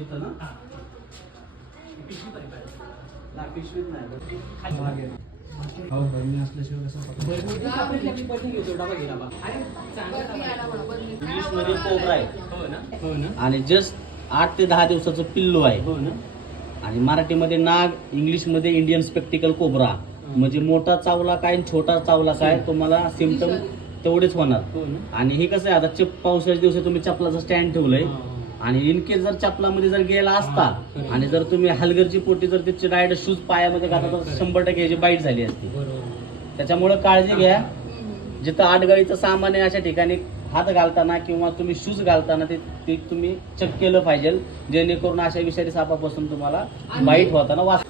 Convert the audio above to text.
इथं ना पिशवीत नाही हो बरणी असल्याशिवाय कसं इंग्लिश मध्ये कोबरा आहे हो ना आणि जस्ट 8 ते 10 दिवसाचं पिल्लू आहे हो ना आणि मराठीमध्ये नाग, इंग्लिश मध्ये इंडियन स्पेक्टिकल कोबरा. म्हणजे मोठा चावला काय आणि छोटा चावला काय तुम्हाला सिम्पटम तेवढेच होणार. आणि हे कसं आहे आता पावसाच्या दिवशी तुम्ही चपलाचं स्टँड ठेवलंय आणि इन केस जर चपलामध्ये जर गेला असता आणि जर तुम्ही हलगरची पोटी जर त्याची डायरेक्ट शूज पायामध्ये घातला तर 100% याची बाईट झाली असती. त्याच्यामुळे काळजी घ्या. जिथं आडगळीचं सामान आहे अशा ठिकाणी हात घालताना किंवा तुम्ही शूज घालताना ते तुम्ही चेक केलं पाहिजे जेणेकरून अशा विषारी सापापासून तुम्हाला बाईट होताना वाच